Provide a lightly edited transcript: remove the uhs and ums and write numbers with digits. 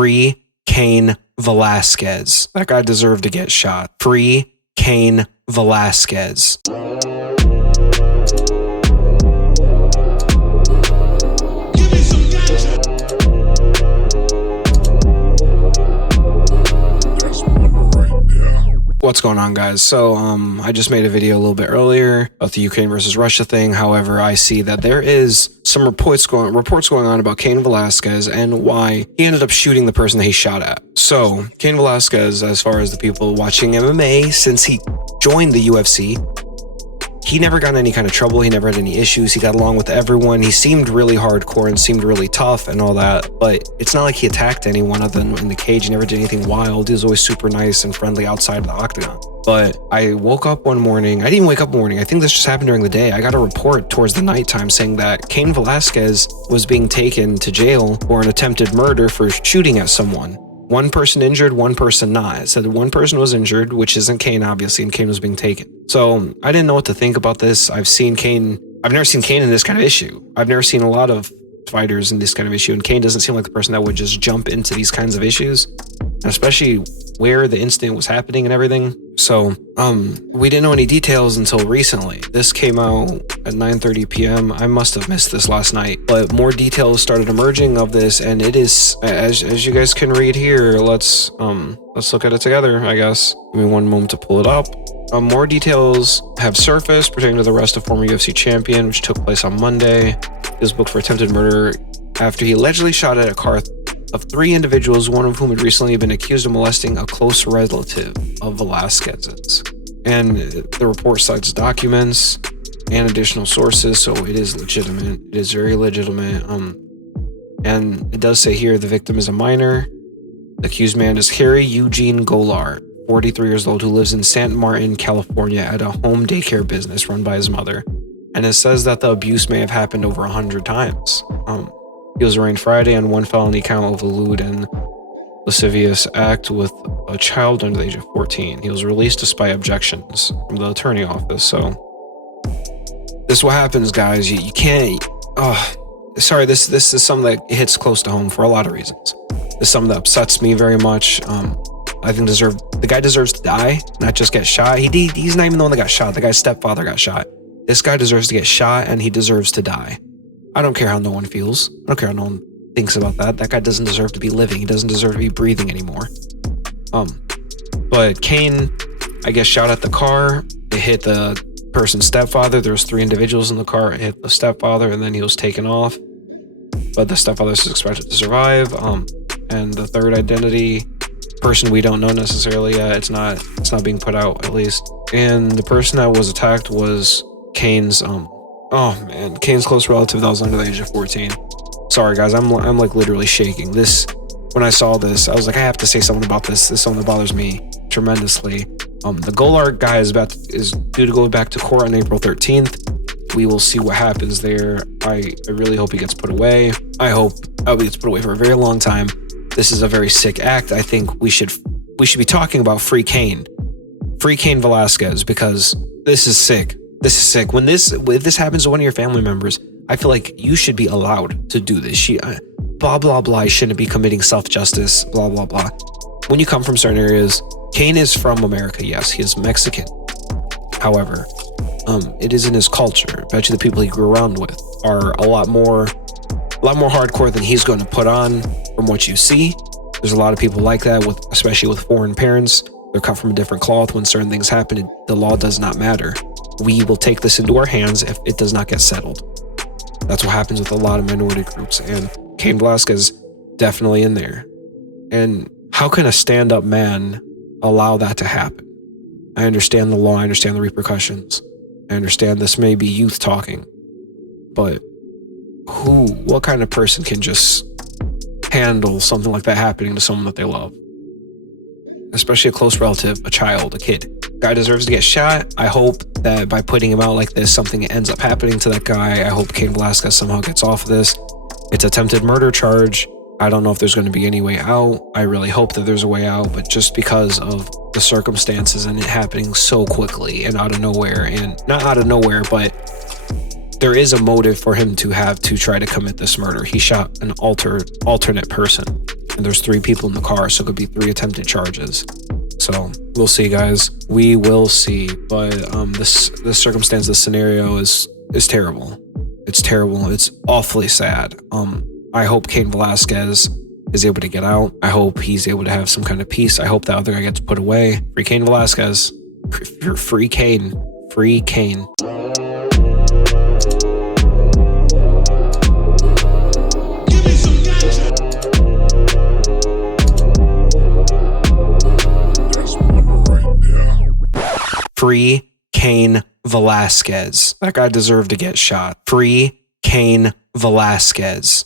Free Cain Velasquez. That guy deserved to get shot. Free Cain Velasquez. What's going on, guys? So I just made a video a little bit earlier about the Ukraine versus Russia thing. However, I see that there is some reports going on about Cain Velasquez and why he ended up shooting the person that he shot at. So Cain Velasquez, as far as the people watching MMA, since he joined the UFC, he never got in any kind of trouble. He never had any issues. He got along with everyone. He seemed really hardcore and seemed really tough and all that. But it's not like he attacked anyone other than in the cage. He never did anything wild. He was always super nice and friendly outside of the octagon. But I woke up one morning. I didn't wake up one morning. I think this just happened during the day. I got a report towards the nighttime saying that Cain Velasquez was being taken to jail for an attempted murder for shooting at someone. One person injured, one person not. It said one person was injured, which isn't Cain, obviously, and Cain was being taken. So I didn't know what to think about this. I've never seen Cain in this kind of issue. I've never seen a lot of fighters in this kind of issue, and Cain doesn't seem like the person that would just jump into these kinds of issues, especially where the incident was happening and everything. So we didn't know any details until recently. This came out at 9:30 p.m. I must have missed this last night, but more details started emerging of this, and it is, as you guys can read here. Let's look at it together, I guess. Give me one moment to pull it up. More details have surfaced pertaining to the arrest of former UFC champion, which took place on Monday. He was booked for attempted murder after he allegedly shot at a car of 3 individuals, one of whom had recently been accused of molesting a close relative of Velasquez's. And the report cites documents and additional sources, so it is legitimate. It is very legitimate. And it does say here the victim is a minor. The accused man is Harry Eugene Golar, 43 years old, who lives in San Martin, California, at a home daycare business run by his mother. And it says that the abuse may have happened over 100 times. He was arraigned Friday on 1 felony count of a lewd and lascivious act with a child under the age of 14. He was released despite objections from the attorney office. So this is what happens, guys. You can't. Sorry. This is something that hits close to home for a lot of reasons. This is something that upsets me very much. I think the guy deserves to die, not just get shot. He's not even the one that got shot. The guy's stepfather got shot. This guy deserves to get shot, and he deserves to die. I don't care how no one feels. I don't care how no one thinks about that. That guy doesn't deserve to be living. He doesn't deserve to be breathing anymore. But Cain, I guess, shot at the car. It hit the person's stepfather. There was 3 individuals in the car. It hit the stepfather, and then he was taken off. But the stepfather is expected to survive. And the third identity, person we don't know necessarily yet. It's not being put out, at least. And the person that was attacked was Cain's Cain's close relative that was under the age of 14. Sorry, guys, I'm like literally shaking. When I saw this, I was like, I have to say something about this. This is something that bothers me tremendously. The Golar guy is due to go back to court on April 13th. We will see what happens there. I really hope he gets put away. I hope he gets put away for a very long time. This is a very sick act. I think we should be talking about Free Cain Velasquez, because this is sick. This is sick. If this happens to one of your family members, I feel like you should be allowed to do this. Blah, blah, blah. You shouldn't be committing self-justice, blah, blah, blah. When you come from certain areas, Cain is from America. Yes, he is Mexican. However, it is in his culture. I bet you the people he grew around with are a lot more hardcore than he's going to put on from what you see. There's a lot of people like that, especially with foreign parents. They're cut from a different cloth. When certain things happen, the law does not matter. We will take this into our hands if it does not get settled. That's what happens with a lot of minority groups, and Cain Velasquez definitely in there. And how can a stand-up man allow that to happen? I understand the law. I understand the repercussions. I understand this may be youth talking, but what kind of person can just handle something like that happening to someone that they love? Especially a close relative, a child, a kid. Guy deserves to get shot. I hope that by putting him out like this, something ends up happening to that guy. I hope Cain Velasquez somehow gets off of this. It's attempted murder charge. I don't know if there's going to be any way out. I really hope that there's a way out, but just because of the circumstances and it happening so quickly and out of nowhere, and not out of nowhere, but there is a motive for him to try to commit this murder. He shot an alternate person. And there's 3 people in the car, so it could be 3 attempted charges. So we'll see, guys. We will see. But this circumstance, this scenario is terrible. It's terrible. It's awfully sad. I hope Cain Velasquez is able to get out. I hope he's able to have some kind of peace. I hope that other guy gets put away. Free Cain Velasquez. Free Cain. Free Cain. Free Cain Velasquez. That guy deserved to get shot. Free Cain Velasquez.